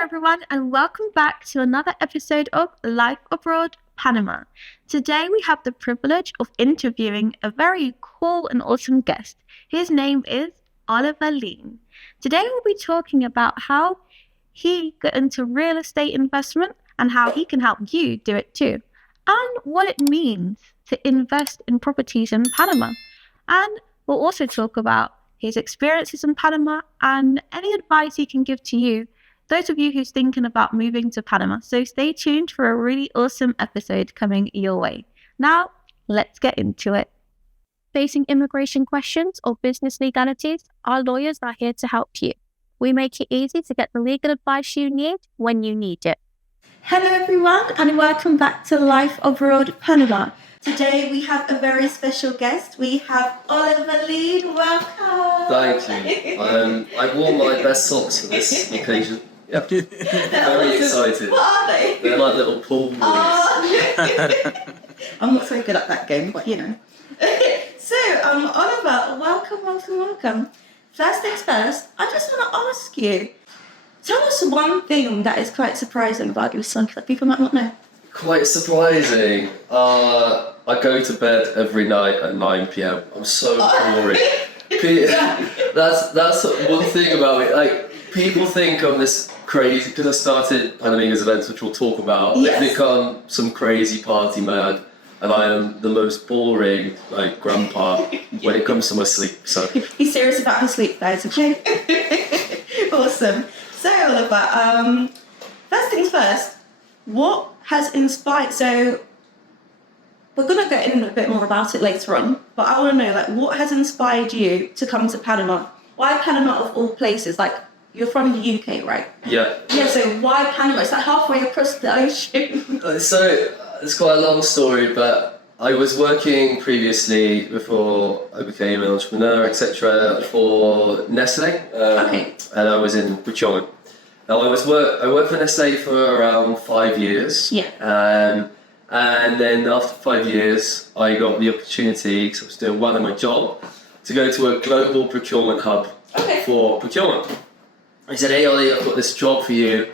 everyone, and welcome back to another episode of Life Abroad Panama. Today we have the privilege of interviewing a very cool and awesome guest. His name is Oliver Lean. Today we'll be talking about how he got into real estate investment and how he can help you do it too, and what it means to invest in properties in Panama. And we'll also talk about his experiences in Panama and any advice he can give to you, those of you who's thinking about moving to Panama. So stay tuned for a really awesome episode coming your way. Now, let's get into it. Facing immigration questions or business legalities, our lawyers are here to help you. We make it easy to get the legal advice you need when you need it. Hello everyone, and welcome back to Life Abroad Panama. Today we have a very special guest. We have Oliver Lean. Welcome. Thank you. I wore my best socks for this occasion. Yep. Very excited. What are they? They're like little pool boys. I'm not so good at that game, but you know. So, Oliver, welcome. First things first, I just want to ask you, tell us one thing that is quite surprising about your son that people might not know. Quite surprising. I go to bed every night at 9 p.m. I'm so boring. That's one thing about me. Like, people think I'm this crazy, because I started PanAmigos events, which we'll talk about. Yes. They think I'm some crazy party mad, and I am the most boring, like, grandpa when it comes to my sleep. So He's serious about his sleep, guys, okay? Awesome. So, Oliver, first things first, what has inspired, so we're going to get in a bit more about it later on, but I want to know, like, what has inspired you to come to Panama? Why Panama of all places? Like, you're from the UK, right? yeah. Yeah, so why Panama? It's like halfway across the ocean. So it's quite a long story, but I was working previously before I became an entrepreneur, etc., for Nestle, Okay. and I was in procurement. Now I worked for Nestle for around 5 years. Yeah. And then after 5 years, I got the opportunity, because I was doing well in my job, to go to a global procurement hub for procurement. He said, "Hey Ollie, I've got this job for you.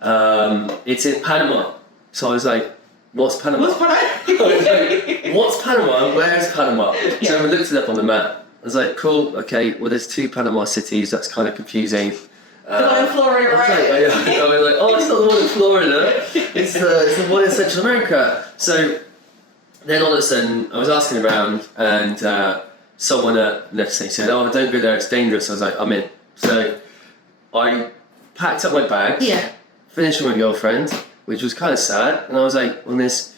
It's in Panama." So I was like, "What's Panama?" What's Panama? I was like, "What's Panama? Where is Panama?" So I looked it up on the map. I was like, "Cool, okay. Well, there's 2 Panama cities. That's kind of confusing." The one in Florida, right? I was like, "Oh, it's not the one in Florida. It's the one in Central America." So then all of a sudden, I was asking around, and someone at Nestle said, "Oh, don't go there. It's dangerous." I was like, "I'm in." So I packed up my bags, finished with my girlfriend, which was kind of sad, and I was like, on this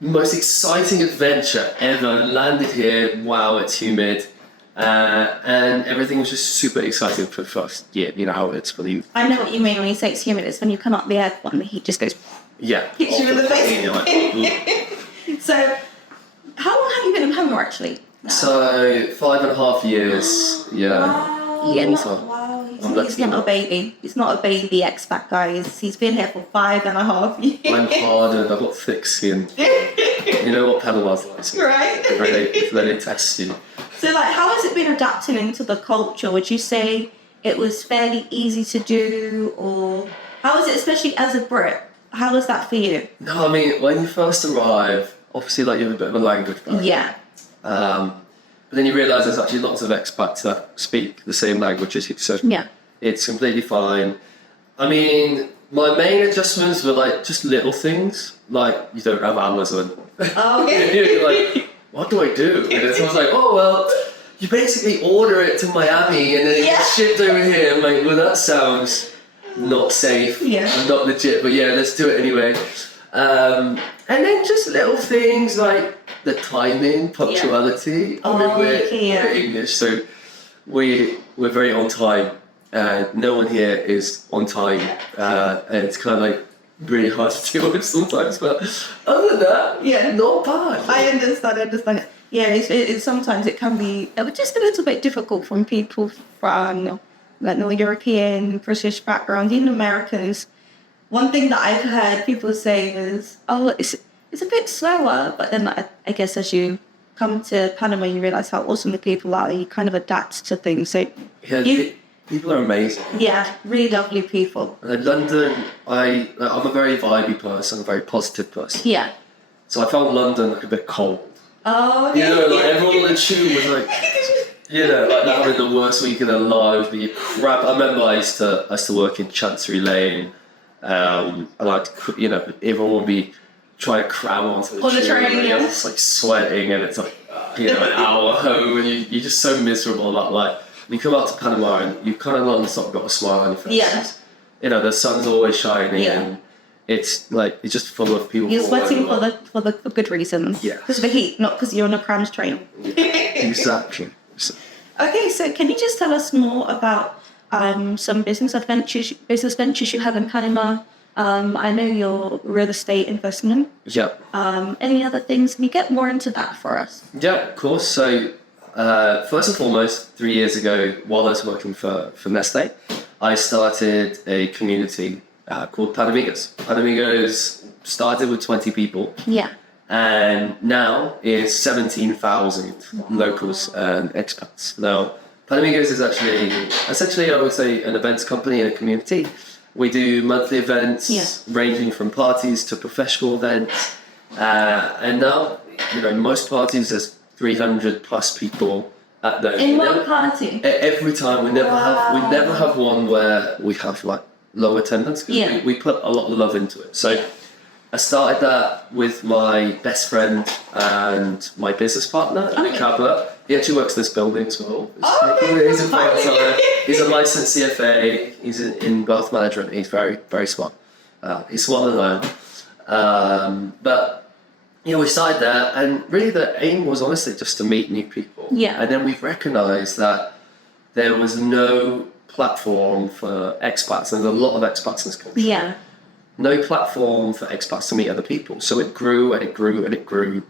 most exciting adventure ever, landed here, wow, it's humid, and everything was just super exciting for the first year, you know how it's for you. I know what you mean when you say it's humid. It's when you come up the airport and the heat just goes... Yeah. Hits you in the face. You're like, "Ooh." So, how long have you been in Panama actually? So 5.5 years, yeah. Wow. Yeah, He's not a baby. He's not a baby expat, guys. He's been here for 5.5 years. I'm hardened, I've got thick skin. You know what Panama's like. Right. They test you. So, like, how has it been adapting into the culture? Would you say it was fairly easy to do, or how was it, especially as a Brit? How was that for you? No, I mean, when you first arrive, obviously, like, you have a bit of a language barrier. Yeah. But then you realise there's actually lots of expats that speak the same language as you, so Yeah. it's completely fine. I mean, my main adjustments were like just little things, like you don't have Amazon. Oh, okay. You're like, what do I do? And so I was like, oh well, you basically order it to Miami and then it gets shipped over here. I'm like, well, that sounds not safe, not legit, but yeah, let's do it anyway. And then just little things like the timing, punctuality. I mean, we're English, so we're very on time. No one here is on time, and it's kind of like really hard to deal with sometimes. But other than that, not bad. I understand. Yeah, it's sometimes it can be just a little bit difficult from people from like North European, British background, even Americans. One thing that I've heard people say is, "Oh, it's a bit slower," but then I guess as you come to Panama, you realise how awesome the people are. You kind of adapt to things. So People are amazing. Yeah, really lovely people. And in London, I'm a very vibey person, a very positive person. Yeah. So I found London like a bit cold. Oh, okay. You know, like everyone on the tube was like, you know, like having the worst week of their lives. But you crap. I remember I used to work in Chancery Lane. And like, you know, everyone would be trying to cram onto the tube. train, yeah. It's like sweating, and it's like, you know, an hour home, and you're just so miserable about life. You come out to Panama and you kind of non-stop got a smile on your face. Yeah. You know, the sun's always shining, Yeah. and it's like it's just full of people. You're sweating falling for the good reasons. Yeah. Because of the heat, not because you're on a crammed train. Exactly. Okay, so can you just tell us more about some business ventures you have in Panama? I know your real estate investment. Yep. Any other things? Can you get more into that for us? Yeah, of course. So, first and foremost, 3 years ago, while I was working for Nestle, I started a community called PanAmigos. PanAmigos started with 20 people. Yeah. And now is 17,000 locals and expats. Now, PanAmigos is essentially, I would say, an events company and a community. We do monthly events, ranging from parties to professional events. And now, you know, most parties there's 300 plus people at those. In one party? Every time. We never have one where we have like low attendance, because we put a lot of love into it. So I started that with my best friend and my business partner, Expat. He actually works in this building as well. He's a licensed CFA. He's in wealth management. He's very, very smart. He's smarter than I am. But, you know, we started there, and really the aim was honestly just to meet new people. Yeah. And then we've recognised that there was no platform for expats. There's a lot of expats in this country. Yeah. No platform for expats to meet other people. So it grew and it grew and it grew.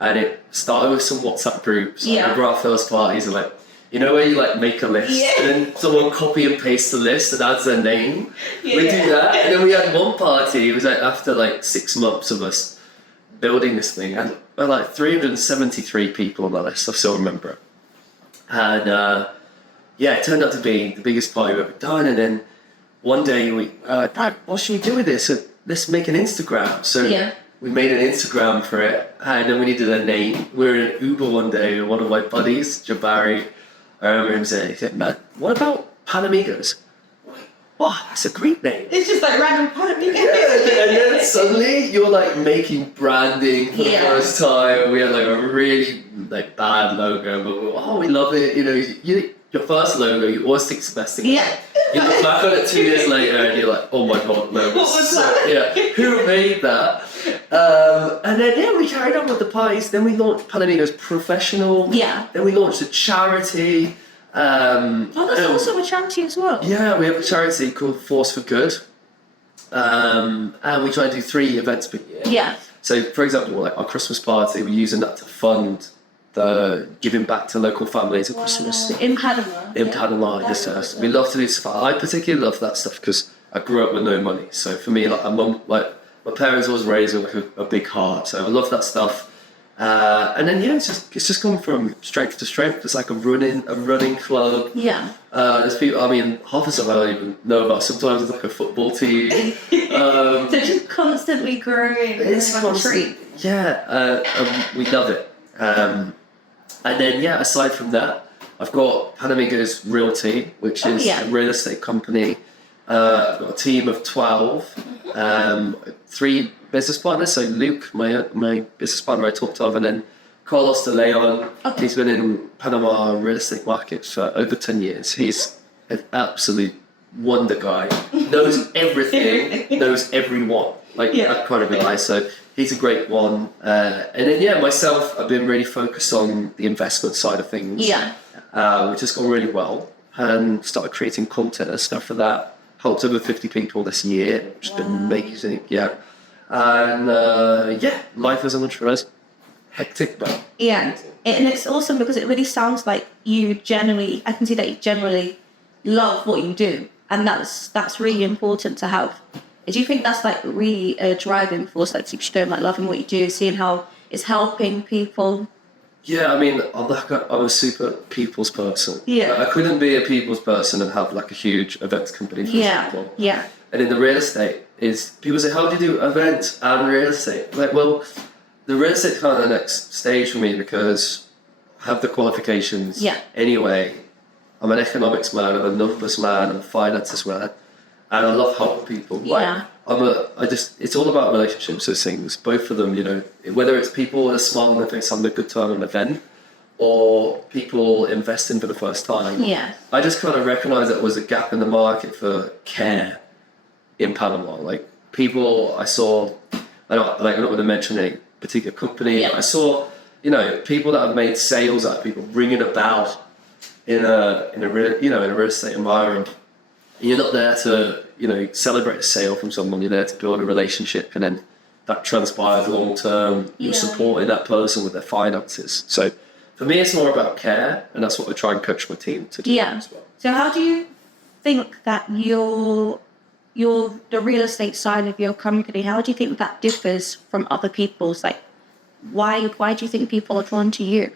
And it started with some WhatsApp groups. Yeah. I remember our first parties are like, you know where you like make a list and then someone copy and paste the list and adds their name? We do that. And then we had one party, it was like after like 6 months of us building this thing, and there were like 373 people on the list, I still remember it. And it turned out to be the biggest party we've ever done. And then one day we, Dad, what should we do with this? So let's make an Instagram. So we made an Instagram for it, and then we needed a name. We were in Uber one day with one of my buddies, Jabari. I remember him saying, he said, "Man, what about PanAmigos?" Wow, that's a great name. It's just like random PanAmigos. Yeah, and then suddenly you're like making branding for the first time. We had like a really like bad logo, but we love it. You know, your first logo, you always think it's the best thing. Yeah. You look back on it 2 years later and you're like, oh my god, no. What was that? Yeah, who made that? And then we carried on with the parties. Then we launched PanAmigos Professional. Yeah. Then we launched a charity. That's also a charity as well. Yeah, we have a charity called Force for Good. And we try and do 3 events per year. Yeah. So, for example, like our Christmas party, we're using that to fund the giving back to local families at Christmas. In Panama. In Panama, yes. We love to do stuff. I particularly love that stuff because I grew up with no money. So for me, like my parents always raised with a big heart. So I love that stuff. And then it's just gone from strength to strength. It's like a running club. Yeah. There's people. I mean, half of stuff I don't even know about. Sometimes it's like a football team. So just constantly growing. It's like a treat. Yeah, we love it. And then aside from that, I've got PanAmigos Realty, which is a real estate company. I've got a team of 12, 3 business partners. So Luke, my business partner I talked of, and then Carlos De Leon. Okay. He's been in Panama real estate markets for over 10 years. He's an absolute wonder guy. Knows everything, knows everyone. I can't even lie. So he's a great one. And then myself, I've been really focused on the investment side of things. Yeah. Which has gone really well. And started creating content and stuff for that. Helped over 50 people this year, which has been amazing. Yeah. And life as an entrepreneur is hectic, but and it's awesome because it really sounds like I can see that you generally love what you do, and that's really important to have. Do you think that's like really a driving force that keeps you going, like loving what you do, seeing how it's helping people? Yeah, I mean, I'm a super people's person. Yeah. I couldn't be a people's person and have like a huge events company, for example. Yeah. And in the real estate, is people say, how do you do events and real estate? Like, well, the real estate kind of the next stage for me because I have the qualifications. Yeah. Anyway, I'm an economics man, I'm a numbers man, I'm a finances man, and I love helping people. Yeah. It's all about relationships, those things. Both of them, you know, whether it's people that are smiling on their face having a good time at an event, or people investing for the first time. Yeah. I just kind of recognized that there was a gap in the market for care in Panama. Like people I saw, I'm not going to mention any particular company. Yeah. I saw, you know, people that have made sales out of people ringing a bell in a real estate environment. You're not there to, you know, celebrate a sale from someone. You're there to build a relationship, and then that transpires long term. You're supporting that person with their finances. So for me, it's more about care, and that's what I try and coach my team to do as well. So how do you think that the real estate side of your company, how do you think that differs from other people's? Like, why do you think people are drawn to you?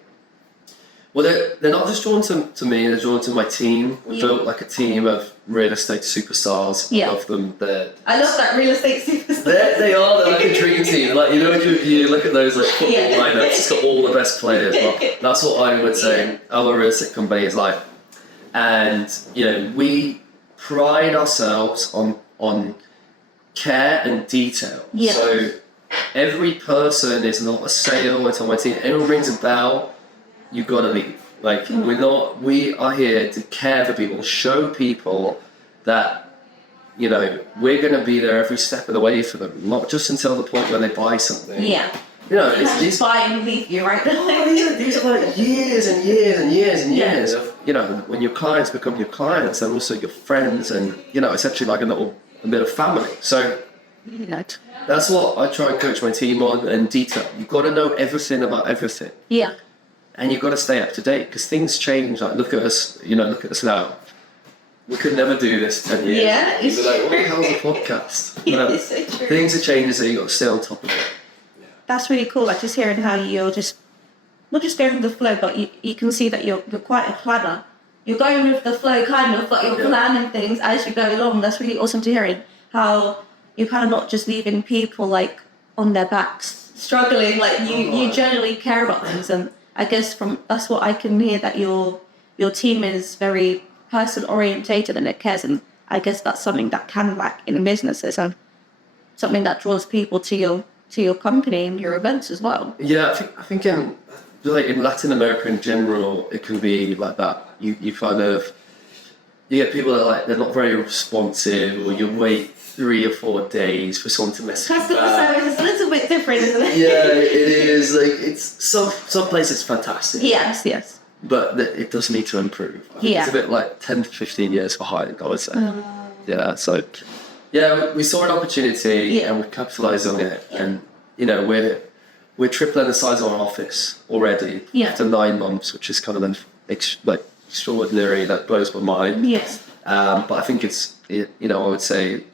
Well, they're not just drawn to me, they're drawn to my team. We built like a team of real estate superstars. Yeah. I love them. I love that real estate superstar. They're like a dream team. Like, you know, you look at those like football lineups, it's got all the best players. Well, that's what I would say our real estate company is like. And, you know, we pride ourselves on care and detail. Yeah. So every person is not a sale. It's on my team. Anyone rings a bell, you gotta leave. Like we are here to care for people, show people that, you know, we're gonna be there every step of the way for them, not just until the point when they buy something. Yeah. You know, it's these buy and leave you, right? these are like years and years and years and years of, you know, when your clients become your clients and also your friends, and, you know, it's actually like a bit of family. So that's what I try and coach my team on, and detail. You've got to know everything about everything. Yeah. And you've got to stay up to date because things change. Like, look at us now. We could never do this 10 years. Yeah, You'd be like, what the hell's a podcast? You know, It's so true. things are changing, so you've got to stay on top of it. That's really cool. Like, just hearing how you're just not just going with the flow, but you can see that you're quite a planner. You're going with the flow, kind of, but you're planning things as you go along. That's really awesome to hear. How you're kind of not just leaving people like on their backs, struggling. Like you generally care about things, and I guess that's what I can hear, that your team is very person orientated and it cares, and I guess that's something that can lack in businesses, and something that draws people to your company and your events as well. Yeah, I think in Latin America in general, it can be like that. You kind of, you get people that are like, they're not very responsive, or you wait 3 or 4 days for someone to message you Customer back. service is a little bit different, isn't it? Yeah, it is. Like, it's some places fantastic. Yes. But it does need to improve. I think it's a bit like 10 to 15 years behind, I would say. Yeah, so we saw an opportunity and we capitalised on it. And, you know, we're tripling the size of our office already after 9 months, which is kind of extraordinary. That blows my mind. Yes. But I think I would say,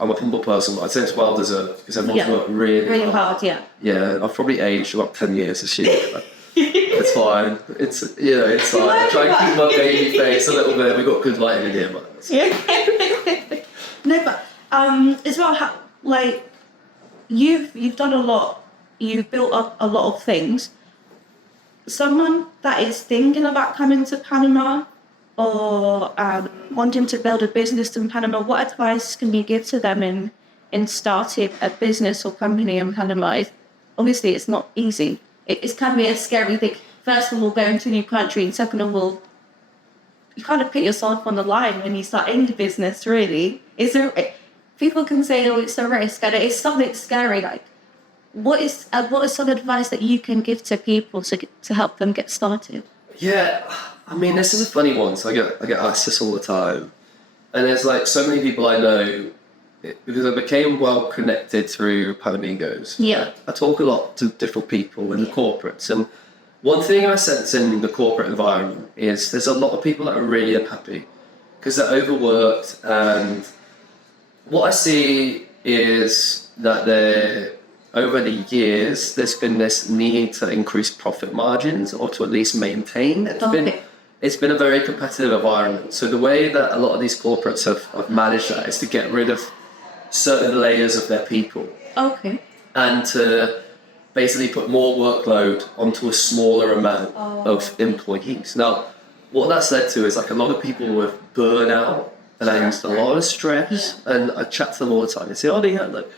I'm a humble person, but I'd say it's well deserved because everyone's worked really hard. Yeah, I've probably aged about 10 years this year. But it's fine. It's fine. I try and keep my baby face a little bit. We've got good lighting in here, but No, but as well, like you've done a lot. You've built up a lot of things. Someone that is thinking about coming to Panama, or wanting to build a business in Panama, what advice can you give to them in starting a business or company in Panama? Obviously, it's not easy. It can be a scary thing. First of all, going to a new country, and second of all, you kind of put yourself on the line when you start any business, really. People can say, oh, it's a risk, and it's something scary. Like, what is some advice that you can give to people to help them get started? Yeah, I mean, this is a funny one. So I get asked this all the time, and there's like so many people I know because I became well connected through PanAmigos. Yeah, I talk a lot to different people in the corporates, and one thing I sense in the corporate environment is there's a lot of people that are really unhappy because they're overworked, and what I see is that over the years, there's been this need to increase profit margins or to at least maintain. It's been a very competitive environment. So the way that a lot of these corporates have managed that is to get rid of certain layers of their people. Okay. And to basically put more workload onto a smaller amount of employees. Now, what that's led to is like a lot of people with burnout and a lot of stress. And I chat to them all the time. They say, oh, yeah, like,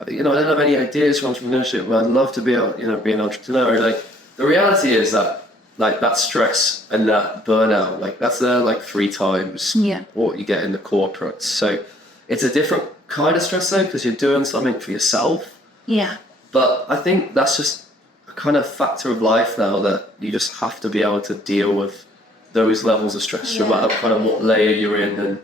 I don't have any ideas for entrepreneurship, but I'd love to be be an entrepreneur. Like, the reality is that like that stress and that burnout, like that's there like 3 times what you get in the corporates. So it's a different kind of stress though, because you're doing something for yourself. Yeah. But I think that's just a kind of factor of life now, that you just have to be able to deal with those levels of stress, no matter kind of what layer you're in. And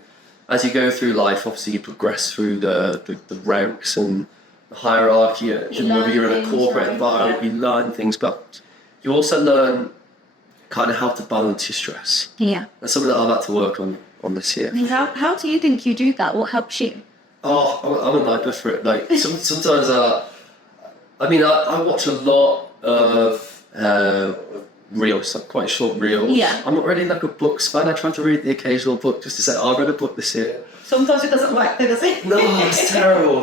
as you go through life, obviously you progress through the ranks and the hierarchy. Whether you're in a corporate environment, you learn things, but you also learn kind of how to balance your stress. Yeah. That's something that I've had to work on this year. How do you think you do that? What helps you? Oh, I'm a nightmare for it. Like sometimes I watch a lot of reels, like quite short reels. Yeah. I'm not really like a books fan. I try to read the occasional book just to say, I've read a book this year. Sometimes it doesn't work, does it? No, it's terrible.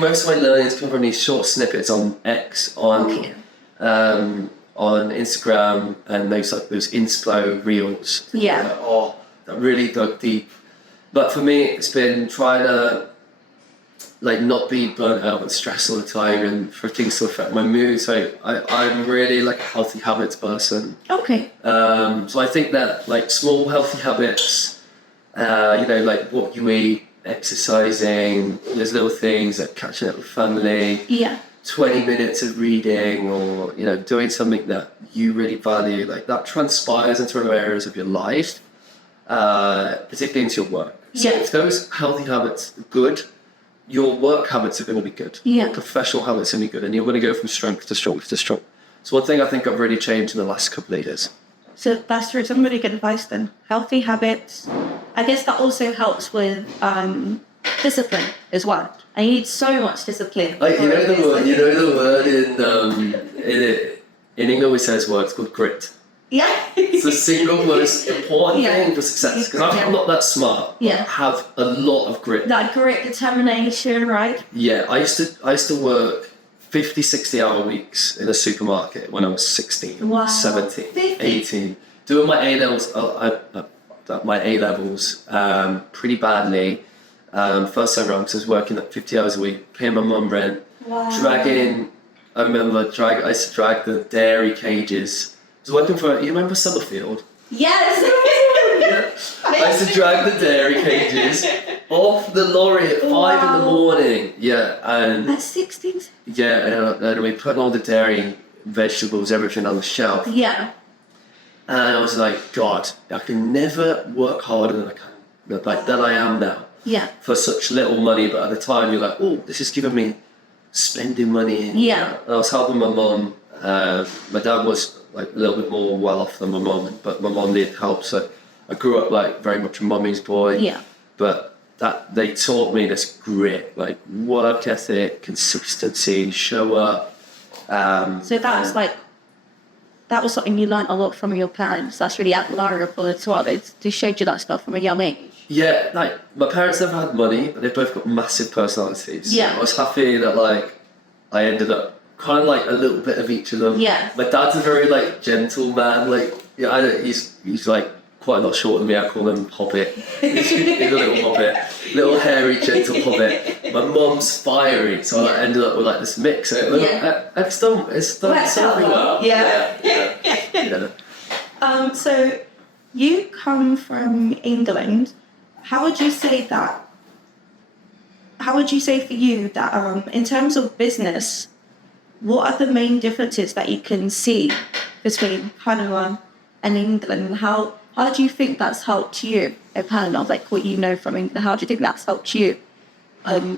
Most of my learnings come from these short snippets on X, on Instagram, and those inspo reels. Yeah. That really dug deep. But for me, it's been trying to like not be burnt out and stressed all the time, and for things to affect my mood. So I'm really like a healthy habits person. Okay. So I think that like small healthy habits, like what you eat, exercising, there's little things like catching up with family. Yeah. 20 minutes of reading, or doing something that you really value, like that transpires into other areas of your life, particularly into your work. So if those healthy habits are good, your work habits are going to be good. Yeah. Professional habits are going to be good, and you're going to go from strength to strength to strength. So one thing I think I've really changed in the last couple of years. So that's true. Some really good advice then. Healthy habits. I guess that also helps with discipline as well. I need so much discipline. You know the word in England we say this word, it's called grit. Yeah. It's the single most important thing for success. Because I'm not that smart. Yeah. I have a lot of grit. That grit, determination, right? Yeah, I used to work 50, 60-hour weeks in a supermarket when I was 16, 17, 18. Doing my A-levels pretty badly. First time around, because I was working like 50 hours a week, paying my mum rent, dragging. I used to drag the dairy cages. I was working for, you remember Summerfield? Yes! I used to drag the dairy cages off the lorry at 5 in the morning. Yeah, and at 16? Yeah, and then we put all the dairy, vegetables, everything on the shelf. Yeah. And I was like, God, I can never work harder than I am now. Yeah. For such little money, but at the time you're like, oh, this is giving me spending money. Yeah. And I was helping my mum. My dad was like a little bit more well off than my mum, but my mum needed help, so I grew up like very much a mummy's boy. Yeah. But that they taught me this grit, like work ethic, consistency, show up. So that was something you learned a lot from your parents. That's really admirable as well. They showed you that stuff from a young age. Yeah, like my parents never had money, but they both got massive personalities. Yeah. I was happy that like I ended up kind of like a little bit of each of them. Yeah. My dad's a very like gentle man. Like he's like quite a lot shorter than me. I call him Hobbit. He's a little Hobbit, little hairy gentle Hobbit. My mum's fiery, so I ended up with like this mix. It's done something well. Yeah. So you come from England. How would you say for you that in terms of business, what are the main differences that you can see between Panama and England? How do you think that's helped you in Panama? Like what you know from England, how do you think that's helped you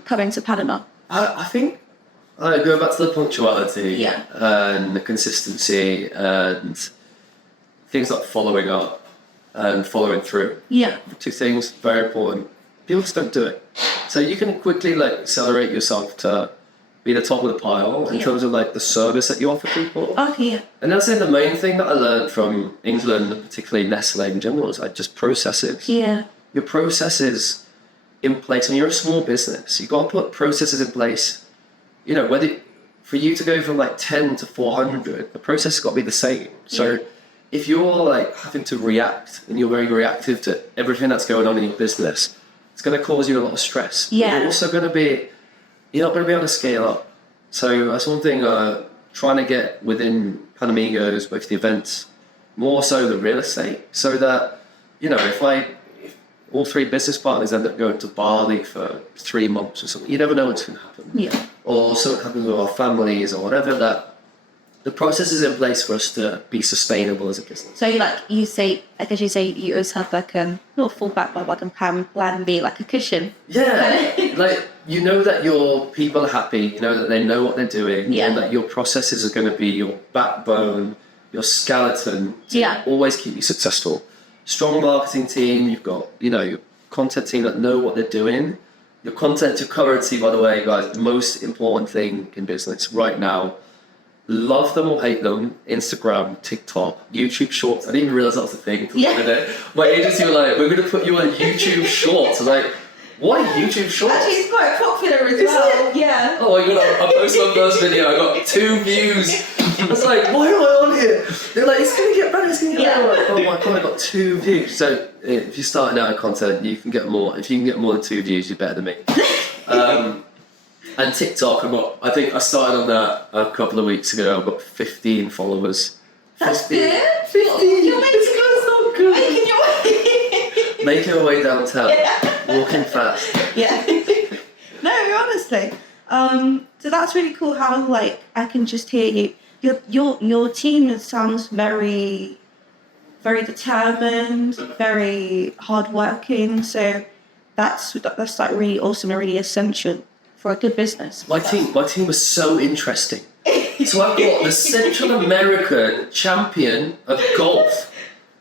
coming to Panama? I think going back to the punctuality and the consistency and things like following up and following through. Yeah. 2 things very important. People just don't do it. So you can quickly like accelerate yourself to be the top of the pile in terms of like the service that you offer people. Okay. Yeah. And that's the main thing that I learned from England, particularly Nestle in general, is like just processes. Yeah. Your processes in place, when you're a small business, you've got to put processes in place. You know, whether for you to go from like 10 to 400, the process has got to be the same. So if you're like having to react and you're very reactive to everything that's going on in your business, it's going to cause you a lot of stress. Yeah. You're also going to be, you're not going to be able to scale up. So that's one thing trying to get within PanAmigos, both the events, more so the real estate, so that, you know, if all three business partners end up going to Bali for 3 months or something, you never know what's going to happen. Yeah. Or something happens with our families or whatever, that the process is in place for us to be sustainable as a business. So you say you always have like not a fallback, but like a plan B, like a cushion. Yeah, like you know that your people are happy, you know that they know what they're doing, and that your processes are going to be your backbone, your skeleton to always keep you successful. Strong marketing team, you've got, you know, your content team that know what they're doing. Your content to currency, by the way, guys, the most important thing in business right now. Love them or hate them, Instagram, TikTok, YouTube Shorts. I didn't even realize that was a thing until the other day. My agency were like, we're going to put you on YouTube Shorts. I was like, what are YouTube Shorts? Actually, it's quite popular as well. It? Yeah. Oh my god, I posted my first video, I got 2 views. I was like, why am I on here? They're like, it's going to get better, it's going to get better. Like, oh my god, I got 2 views. So if you're starting out in content, you can get more. If you can get more than 2 views, you're better than me. And TikTok, I think I started on that a couple of weeks ago. I've got 15 followers. That's good. 15. You're making so good. Making your way. Making my way downtown. Walking fast. Yeah. No, honestly. So that's really cool how like I can just hear you. Your team sounds very, very determined, very hardworking. So that's like really awesome and really essential for a good business. My team was so interesting. So I've got the Central American champion of golf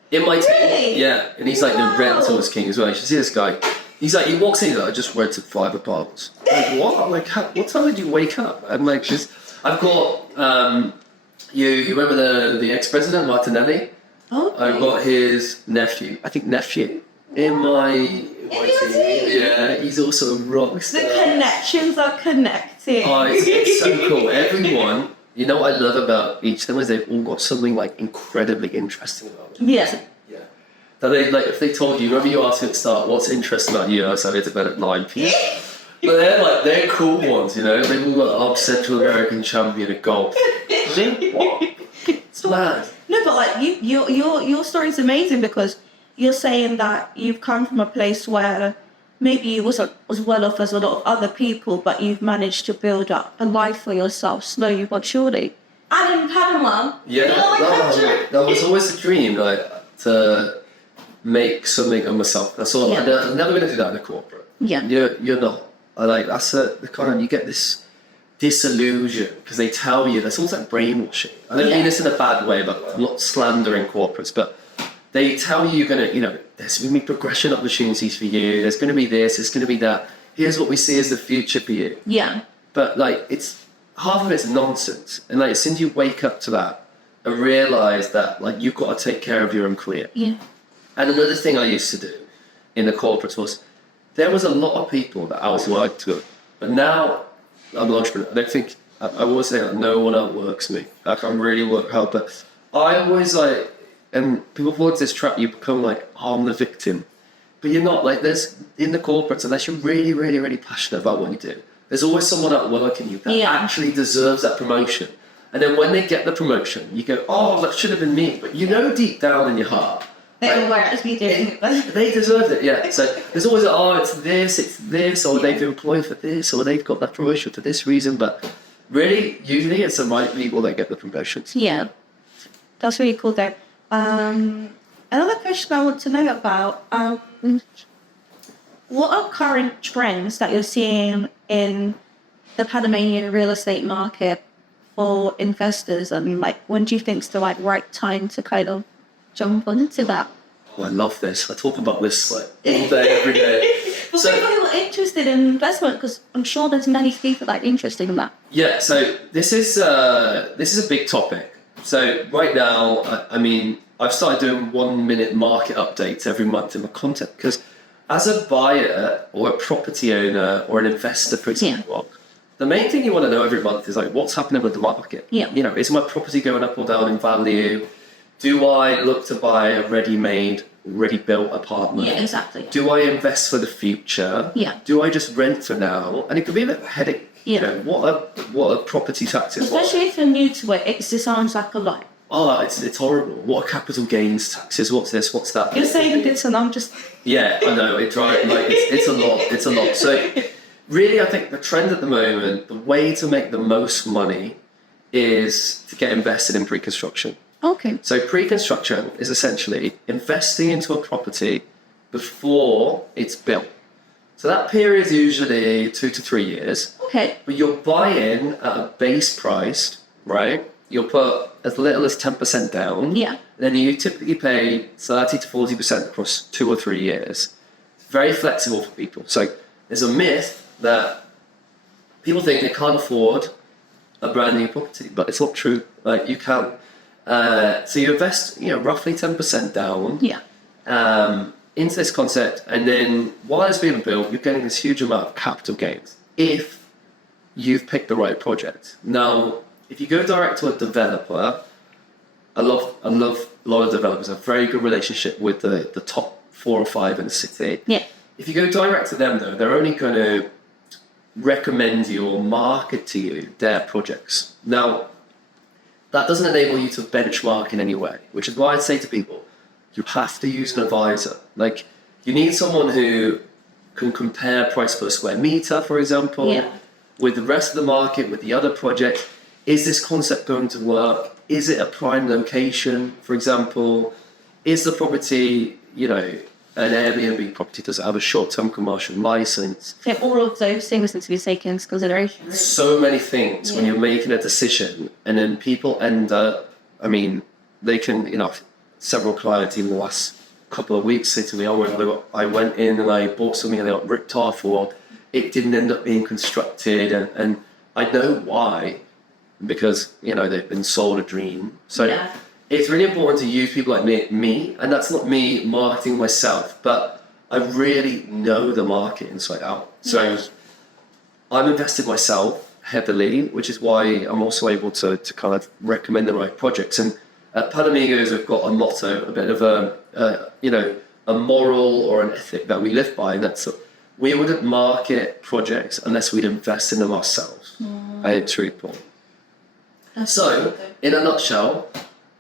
in my team. Really? Yeah, and he's like the Rentals King as well. You should see this guy. He's like, he walks in, he's like, I just rented 5 apartments. I'm like, what? I'm like, what time did you wake up? I'm like, I've got, you remember the ex-president, Martinelli? Oh. I've got his nephew in my team. Yeah, he's also a rock star. The connections are connecting. Oh, it's so cool. Everyone, you know what I love about each of them is they've all got something like incredibly interesting about them. Yeah. Yeah. That they like if they told you, whenever you asked me at the start, what's interesting about you, I said it's about at 9 p.m. But they're cool ones, you know. They've all got Central American champion of golf. What? It's mad. No, but like your story's amazing because you're saying that you've come from a place where maybe you wasn't as well off as a lot of other people, but you've managed to build up a life for yourself slowly but surely. And in Panama, that was always the dream, like to make something of myself. That's all. Yeah. I'm never going to do that in a corporate. Yeah. You're not. I like that's the kind of you get this disillusion because they tell you that's almost like brainwashing. I don't mean this in a bad way, but I'm not slandering corporates, but they tell you you're going to, you know, there's going to be progression opportunities for you. There's going to be this, there's going to be that. Here's what we see as the future for you. Yeah. But like, it's half of it's nonsense. And like, as soon as you wake up to that and realize that like you've got to take care of your own career. Yeah. And another thing I used to do in the corporates was there was a lot of people that I was worked with, but now I'm an entrepreneur. I don't think I always say like, no one outworks me. Like I really work hard, but I always like. And people fall into this trap, you become like, I'm the victim. But you're not. Like, there's, in the corporates, unless you're really, really, really passionate about what you do, there's always someone at work in you that actually deserves that promotion. And then when they get the promotion, you go, oh, that should have been me. But you know deep down in your heart, they were actually doing it. They deserved it, yeah. So there's always, it's this, or they've been employed for this, or they've got that promotion for this reason. But really, usually it's the right people that get the promotions. Yeah. That's really cool, though. Another question I want to know about, what are current trends that you're seeing in the Panamanian real estate market for investors, and like when do you think is the right time to kind of jump into that? Oh, I love this. I talk about this like all day, every day. So people who are interested in investment, because I'm sure there's many people that are interested in that. Yeah, so this is a big topic. So right now, I mean, I've started doing 1 minute market updates every month in my content because as a buyer or a property owner or an investor, for example, the main thing you want to know every month is like what's happening with the market. Yeah. You know, is my property going up or down in value? Do I look to buy a ready-made, ready-built apartment? Yeah, exactly. Do I invest for the future? Yeah. Do I just rent for now? And it could be a bit of a headache. Yeah. You know, what are property taxes? Especially if you're new to it, it just sounds like a lot. Oh, it's horrible. What are capital gains taxes? What's this? What's that? You're saying this and I'm just... Yeah, I know. It's right. Like it's a lot. It's a lot. So really, I think the trend at the moment, the way to make the most money is to get invested in pre-construction. Okay. So pre-construction is essentially investing into a property before it's built. So that period is usually 2 to 3 years. Okay. But you're buying at a base price, right? You'll put as little as 10% down. Yeah. And then you typically pay 30 to 40% across 2 or 3 years. It's very flexible for people. So there's a myth that people think they can't afford a brand new property, but it's not true. Like you can. So you invest, roughly 10% down. Yeah. Into this concept, and then while it's being built, you're getting this huge amount of capital gains if you've picked the right project. Now, if you go direct to a developer, I love a lot of developers have a very good relationship with the top 4 or 5 in the city. Yeah. If you go direct to them, though, they're only going to recommend you or market to you their projects. Now, that doesn't enable you to benchmark in any way, which is why I'd say to people, you have to use an advisor. Like, you need someone who can compare price per square meter, for example, with the rest of the market, with the other projects. Is this concept going to work? Is it a prime location, for example? Is the property, an Airbnb property? Does it have a short-term commercial license? So all of those things need to be taken into consideration. So many things when you're making a decision, and then people end up, they can, several clients in the last couple of weeks say to me, I went in and I bought something and they got ripped off, or it didn't end up being constructed, and I know why, because they've been sold a dream. So it's really important to use people like me, and that's not me marketing myself, but I really know the market inside out. So I'm invested myself heavily, which is why I'm also able to kind of recommend the right projects. And at PanAmigos, we've got a motto, a bit of a moral or an ethic that we live by, and that's we wouldn't market projects unless we'd invest in them ourselves. It's really important. So, in a nutshell,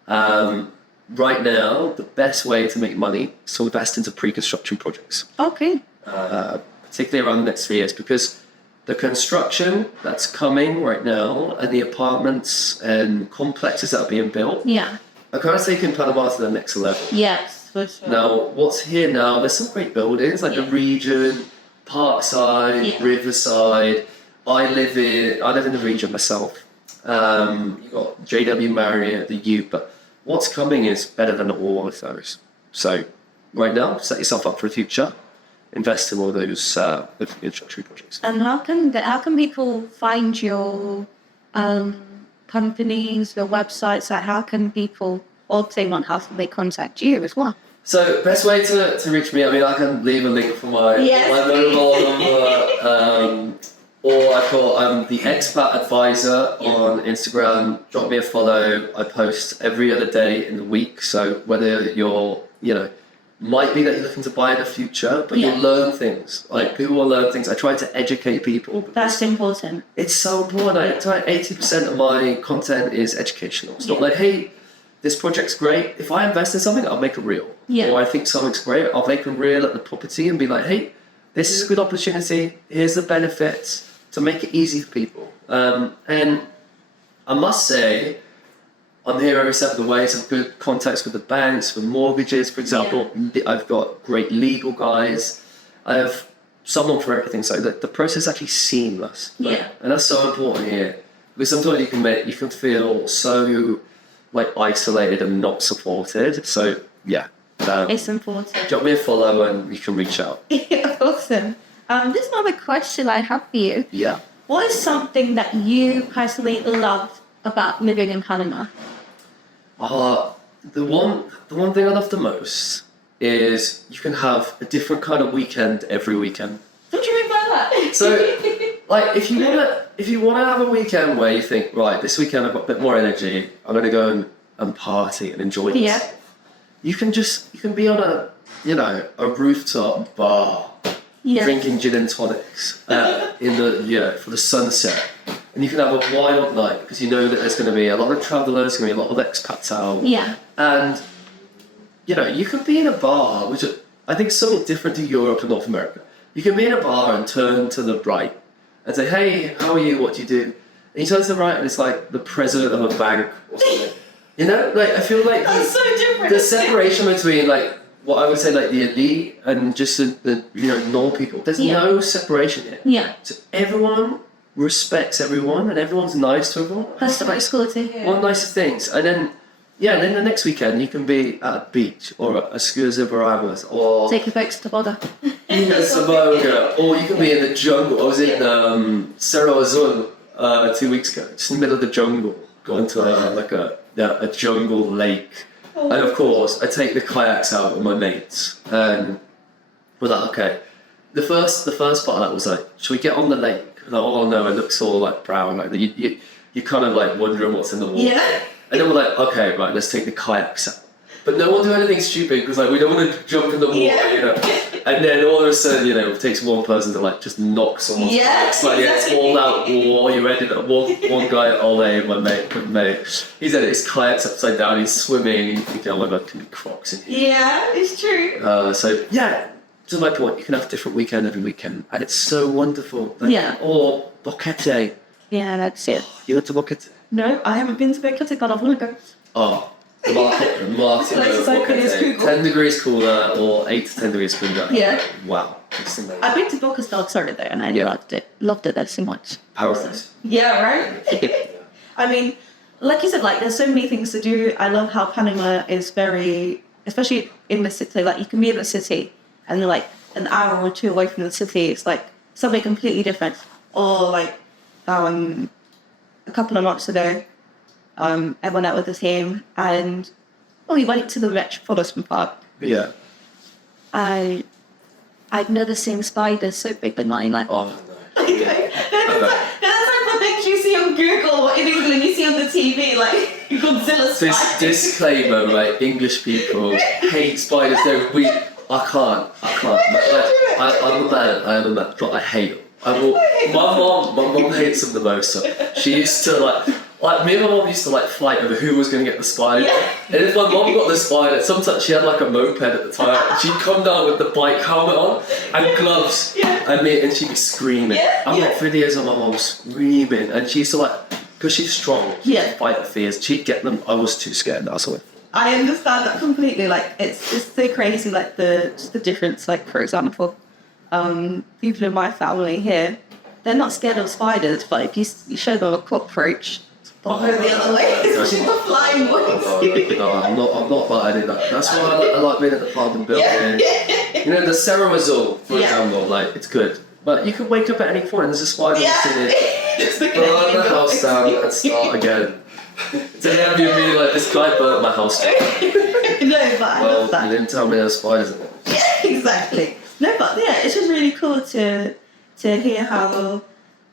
right now, the best way to make money is to invest into pre-construction projects. Okay. Particularly around the next 3 years, because the construction that's coming right now and the apartments and complexes that are being built are kind of taking Panama to the next level. Yes, for sure. Now, what's here now, there's some great buildings like the Region, Parkside, Riverside. I live in the Region myself. You've got JW Marriott, the U, but what's coming is better than all of those. So right now, set yourself up for the future. Invest in all of those infrastructure projects. And how can people find your companies, your websites? Like, how can people, or if they want, how can they contact you as well? So best way to reach me, I can leave a link for my mobile number, or I've got the Expat Advisor on Instagram. Drop me a follow. I post every other day in the week. So whether you're, might be that you're looking to buy in the future, but you'll learn things. Like, people will learn things. I try to educate people. That's important. It's so important. 80% of my content is educational. It's not like, hey, this project's great. If I invest in something, I'll make a reel. Or I think something's great, I'll make a reel at the property and be like, hey, this is a good opportunity. Here's the benefits, to make it easy for people. And I must say, I'm here every step of the way. Some good contacts with the banks for mortgages, for example. I've got great legal guys. I have someone for everything. So the process is actually seamless. And that's so important here. Because sometimes you can feel so isolated and not supported. So it's important. Drop me a follow and you can reach out. Awesome. This is another question I have for you. Yeah. What is something that you personally loved about living in Panama? The one thing I love the most is you can have a different kind of weekend every weekend. What do you mean by that? So, like, if you wanna have a weekend where you think, right, this weekend I've got a bit more energy, I'm gonna go and party and enjoy this. Yeah. You can be on a rooftop bar, drinking gin and tonics for the sunset, and you can have a wild night because you know that there's going to be a lot of travellers, going to be a lot of expats out. Yeah. And you can be in a bar, which I think is something different to Europe and North America. You can be in a bar and turn to the right and say, "Hey, how are you? What do you do?" And you turn to the right, and it's like the president of a bank or something. I feel like That's so different. the separation between what I would say the elite and just the normal people. There's no separation here. Yeah. So everyone respects everyone and everyone's nice to everyone. That's the most cool to hear. One of the nicest things. And then the next weekend you can be at a beach or a Excursive Barabbas or Take your folks to Boga. Saboga, or you can be in the jungle. I was in Cerro Azul 2 weeks ago, just in the middle of the jungle, going to a jungle lake. And of course, I take the kayaks out with my mates, and we're like, okay. The first part of that was like, should we get on the lake? Like, oh no, it looks all brown. You kind of wondering what's in the water. Yeah. And then we're like, okay, right, let's take the kayaks out. But no one do anything stupid because we don't want to jump in the water, And then all of a sudden, it takes one person to just knock someone's kayaks. It's all out war. You ended up one guy, Ole, my mate. He's had his kayaks upside down. He's swimming. You think, oh my god, can be crocs in here. Yeah, it's true. To my point, you can have a different weekend every weekend, and it's so wonderful. Or Boquete. Yeah, that's it. You went to Boquete? No, I haven't been to Boquete, but I want to go. Oh. The market, 10 degrees cooler or 8 to 10 degrees cooler. Yeah. Wow. I've been to Boca del Sur there and I loved it. Loved it there so much. Paradise. Yeah, right? I mean, like you said, there's so many things to do. I love how Panama is very, especially in the city, you can be in the city and an hour or two away from the city, it's something completely different. Or a couple of months ago, I went out with the team and we went to the Metropolitan Park. Yeah. I'd never seen spiders so big in my life. Oh, no. That's the things you see on Google or in England, you see on the TV, Godzilla spiders. Disclaimer, English people hate spiders. I can't. I'm a man, but I hate them. My mom hates them the most. So she used to me and my mom used to fight over who was going to get the spider. Yeah. And if my mom got the spider, sometimes she had a moped at the time. She'd come down with the bike helmet on and gloves, and she'd be screaming. I'm videos of my mom screaming, and she used to because she's strong. She'd fight her fears. She'd get them. I was too scared. That's all. I understand that completely. It's just so crazy. The difference. For example, people in my family here, they're not scared of spiders, but if you show them a cockroach, they'll go the other way. It's the flying ones. No, I'm not biting that. That's why I like being at the apartment building. The Cerro Azul, for example, it's good. But you can wake up at any point and there's a spider sitting. Burn the house down and start again. So yeah, you mean this guy burnt my house down. No, but I love that. You didn't tell me there were spiders in it. Yeah, exactly. No, but it's just really cool to hear how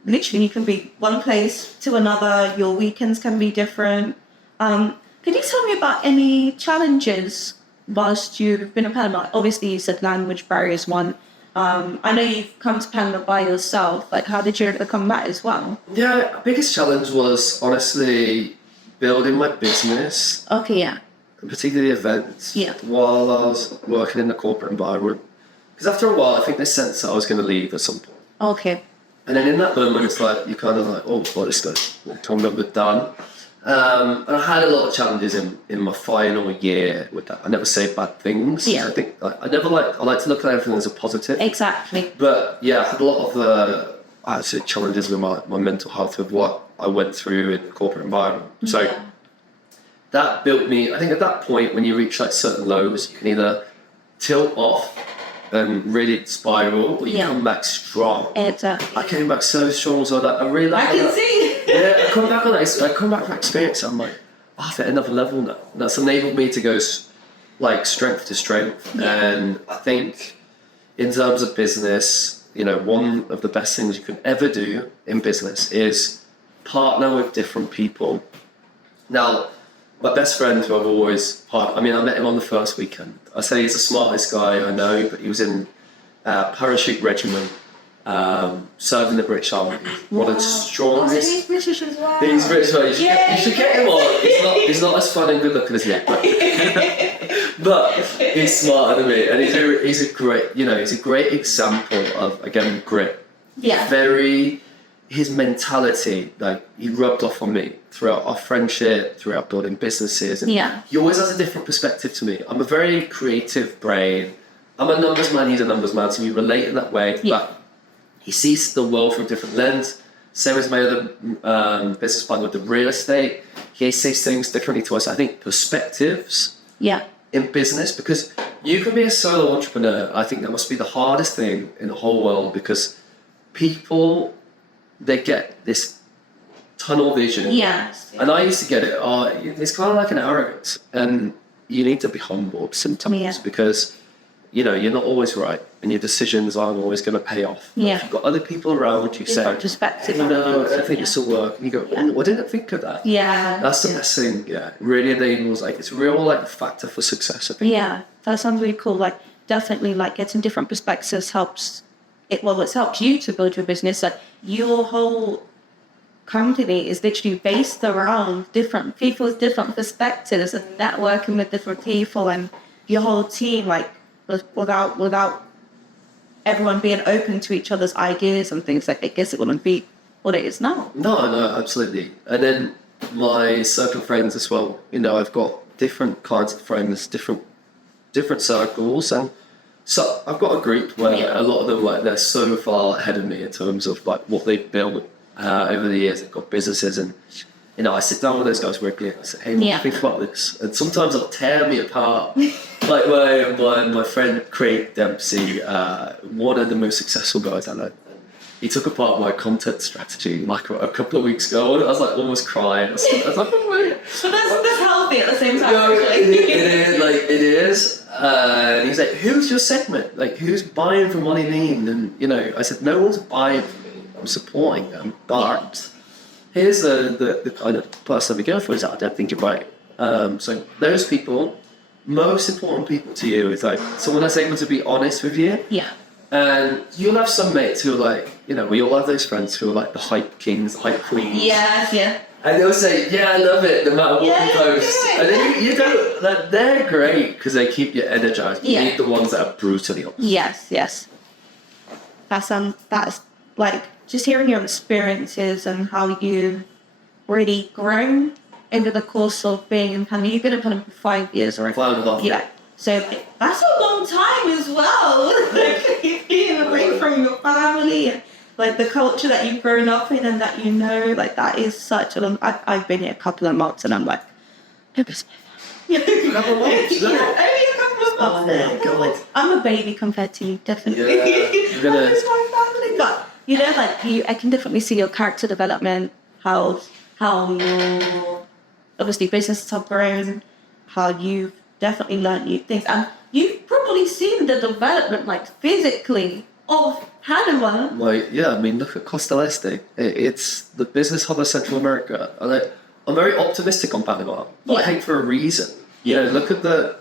literally you can be one place to another, your weekends can be different. Can you tell me about any challenges whilst you've been in Panama? Obviously you said language barrier is one. I know you've come to Panama by yourself. How did you overcome that as well? Yeah, biggest challenge was honestly building my business. Okay, yeah. Particularly events. Yeah. While I was working in the corporate environment. Because after a while, I think they sensed that I was going to leave at some point. Okay. And then in that moment, it's you're kind of oh, well, this guy's come up with done. And I had a lot of challenges in my final year with that. I never say bad things. Yeah. I think I like to look at everything as a positive. Exactly. But yeah, I had a lot of I had challenges with my mental health of what I went through in the corporate environment. So that built me. I think at that point, when you reach certain lows, you can either tilt off and really spiral, but you come back strong. Exactly. I came back so strong, so that I really like I can see. Yeah, I come back from that experience. I'm like, I've hit another level now. That's enabled me to go like strength to strength. And I think in terms of business, you know, one of the best things you can ever do in business is partner with different people. Now, my best friend who I've always I met him on the first weekend. I say he's the smartest guy I know, but he was in parachute regiment, serving the British Army. One of the strongest. He's British as well. He's British, right? You should get him on. He's not as fun and good looking as yet, but he's smarter than me, and he's a great example of, again, grit. Yeah. His mentality, like, he rubbed off on me throughout our friendship, throughout building businesses. And he always has a different perspective to me. I'm a very creative brain. I'm a numbers man, he's a numbers man, so we relate in that way. Yeah. But he sees the world from a different lens. Same as my other business partner with the real estate. He sees things differently to us. I think perspectives in business, because you can be a solo entrepreneur. I think that must be the hardest thing in the whole world, because people, they get this tunnel vision. Yes. And I used to get it. It's kind of like an arrogance. And you need to be humble sometimes because, you know, you're not always right. And your decisions aren't always going to pay off. Yeah. If you've got other people around you saying, perspective. no, I think this will work. And you go, oh, I didn't think of that. Yeah. That's the best thing. Yeah. It really enables, like, it's a real, like, factor for success, I think. Yeah. That sounds really cool. Like, definitely, like, getting different perspectives helps. It's helped you to build your business. Like, your whole company is literally based around different people's different perspectives and networking with different people, and your whole team, like, without everyone being open to each other's ideas and things, like, I guess it wouldn't be what it is now. No, absolutely. And then my circle of friends as well. You know, I've got different kinds of friends, different circles, and so I've got a group where a lot of them, like, they're so far ahead of me in terms of, like, what they've built over the years. They've got businesses, and, you know, I sit down with those guys regularly and say, hey, what do you think about this? And sometimes they'll tear me apart. Like my friend Craig Dempsey, one of the most successful guys I know. He took apart my content strategy like a couple of weeks ago. I was like almost crying. I was like, oh, wait. So that's healthy at the same time. No, it is. And he's like, who's your segment? Like, who's buying from what he needs? And, you know, I said, no one's buying from me. I'm supporting them. But here's the kind of person we go for is that I don't think you're right. So those people, most important people to you is, like, someone that's able to be honest with you. Yeah. And you'll have some mates who are like, you know, we all have those friends who are like the hype kings, the hype queens. Yes, yeah. And they'll say, yeah, I love it, no matter what you post. And then you don't, like, they're great because they keep you energized. You need the ones that are brutally honest. Yes. That's like, just hearing your experiences and how you really grown over the course of being in Panama. You've been in Panama for 5 years already. 5.5 years. Yeah. So, like, that's a long time as well. Like, you've been away from your family and, like, the culture that you've grown up in and that you know, like, that is such a long... I've been here a couple of months and I'm like, Couple of months? Only a couple of months. God. I'm a baby compared to you, definitely. Yeah, you're gonna... I miss my family. But, you know, like, I can definitely see your character development, how your, obviously, businesses have grown, how you've definitely learned new things. And you've probably seen the development, like, physically, of Panama. Like, yeah, I mean, look at Costa Este. It's the business hub of Central America. And I'm very optimistic on Panama, but I think for a reason. You know, look at the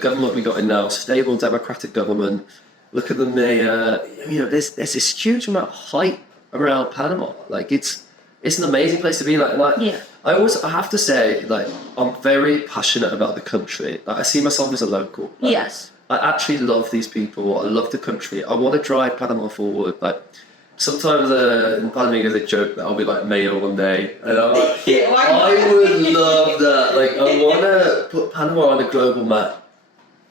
government we got in now, stable democratic government. Look at the mayor. You know, there's this huge amount of hype around Panama. Like, it's an amazing place to be. I have to say, like, I'm very passionate about the country. Like, I see myself as a local. Like, Yes. I actually love these people. I love the country. I want to drive Panama forward. Like, sometimes in PanAmigos they joke that I'll be like mayor one day, and I'm like, I would love that. Like, I want to put Panama on a global map,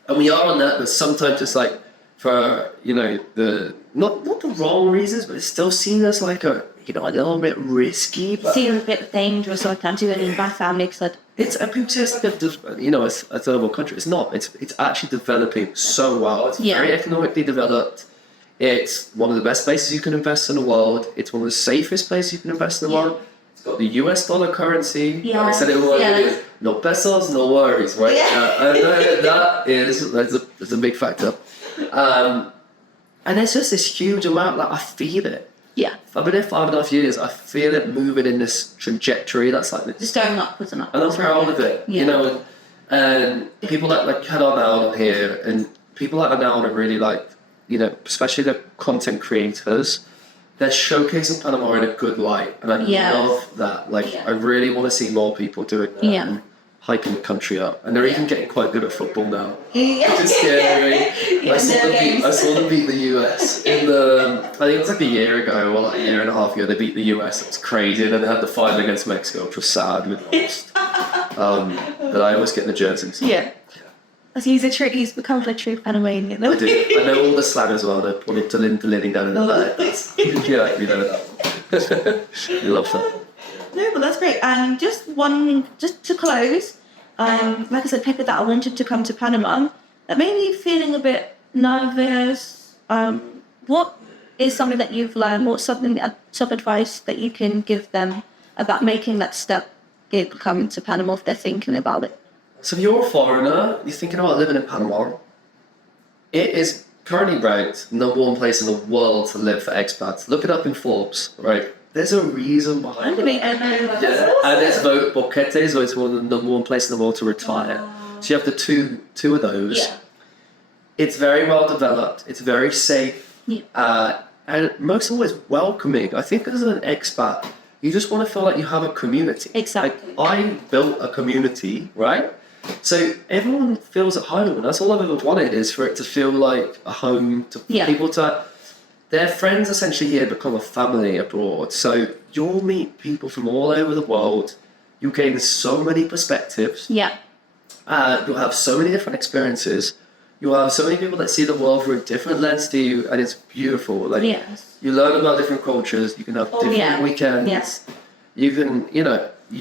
and we are on that. But sometimes it's like, for, you know, the not the wrong reasons, but it's still seen as like a, you know, a little bit risky. But Seems a bit dangerous sometimes, even in my family, because It's and people say it's like it's a third world country. It's not. It's actually developing so well. It's very economically developed. It's one of the best places you can invest in the world. It's one of the safest places you can invest in the world. It's got the US dollar currency. Yeah. I said it was no pesos, no worries, right? That's a big factor. And there's just this huge amount. Like I feel it. Yeah. I've been here 5.5 years. I feel it moving in this trajectory. That's like Just going upwards and upwards. and I'm proud of it, and people like Ken are now here, and people that are now are really like, especially the content creators, they're showcasing Panama in a good light, and I love that. Like, I really want to see more people doing that. And hyping the country up, and they're even getting quite good at football now. Which is scary. I saw them beat the US in I think it was like a year ago, or like a year and a half ago. They beat the US. It was crazy. And then they had the final against Mexico, which was sad. But I always get the jerseys. Yeah. He's become a true Panamanian. I do. I know all the slang as well. They put it to Lily down in the back. We know that. We love that. No, but that's great. And just to close, like I said, people that I wanted to come to Panama, that made me feeling a bit nervous. What is something that you've learned? What's some advice that you can give them about making that step in coming to Panama if they're thinking about it? So if you're a foreigner, you're thinking about living in Panama, it is currently ranked #1 place in the world to live for expats. Look it up in Forbes, right? There's a reason behind it. And it's Boquete, so it's one of the #1 place in the world to retire. So you have the two of those. Yeah. It's very well developed. It's very safe. Yeah. And most always welcoming. I think as an expat, you just want to feel like you have a community. Exactly. Like, I built a community, right? So everyone feels at home, and that's all I've ever wanted, is for it to feel like a home, to people to... Their friends essentially here become a family abroad. So you'll meet people from all over the world. You'll gain so many perspectives. Yeah. You'll have so many different experiences. You'll have so many people that see the world through a different lens to you, and it's beautiful. Like, you learn about different cultures. You can have different weekends. Yes. You can, you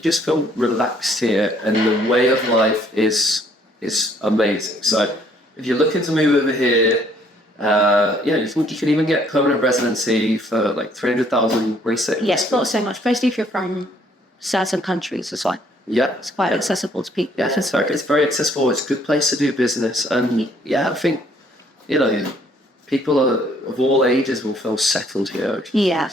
just feel relaxed here, and the way of life is amazing. So if you're looking to move over here, you can even get permanent residency for like 300,000 resales. Yes, not so much, especially if you're from certain countries as well. Yeah. It's quite accessible to people. Yeah, it's very accessible. It's a good place to do business. And I think, people of all ages will feel settled here. Yeah.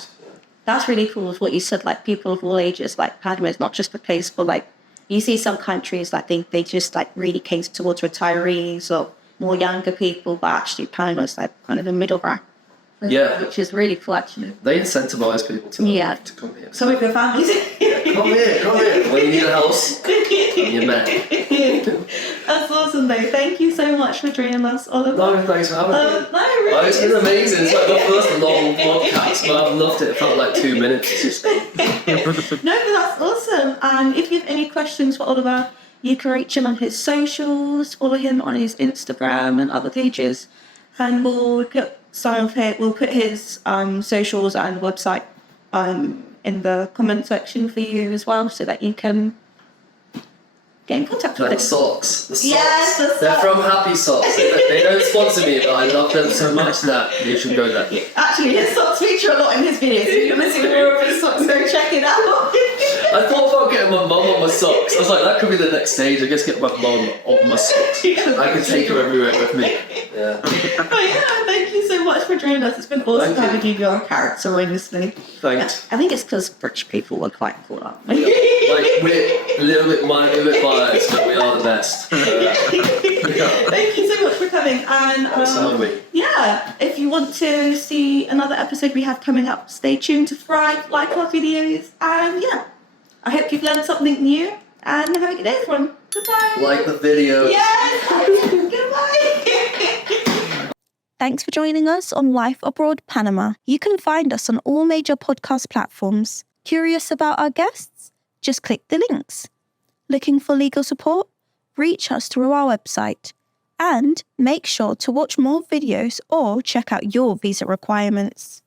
That's really cool with what you said, like people of all ages, like Panama is not just a place for like, you see some countries like they just like really cater towards retirees or more younger people, but actually Panama is like kind of a middle ground. Yeah. Which is really cool, actually. They incentivize people to come here. Some of your families. Come here. When you need a house, you're met. That's awesome, though. Thank you so much for joining us, Oliver. No, thanks for having me. It's been amazing. It's like my first long podcast, but I've loved it. It felt like 2 minutes. No, but that's awesome. And if you have any questions for Oliver, you can reach him on his socials, follow him on his Instagram and other pages. And we'll put his socials and website in the comment section for you as well, so that you can get in contact with the socks. Yes, the socks. They're from Happy Socks. They don't sponsor me, but I love them so much that you should go there. Actually, his socks feature a lot in his videos. If you're missing more of his socks, go check it out. I thought about getting my mum on my socks. I was like, that could be the next stage. I guess get my mum on my socks. I can take her everywhere with me. Yeah. Thank you so much for joining us. It's been awesome having you on character, honestly. Thanks. I think it's because British people are quite cool, aren't we? We're a little bit biased, but we are the best. Thank you so much for coming. And if you want to see another episode we have coming up, stay tuned to Thrive, like our videos, and I hope you've learned something new, and have a good day, everyone. Goodbye. Like the video. Yes. Goodbye. Thanks for joining us on Life Abroad Panama. You can find us on all major podcast platforms. Curious about our guests? Just click the links. Looking for legal support? Reach us through our website. And make sure to watch more videos or check out your visa requirements.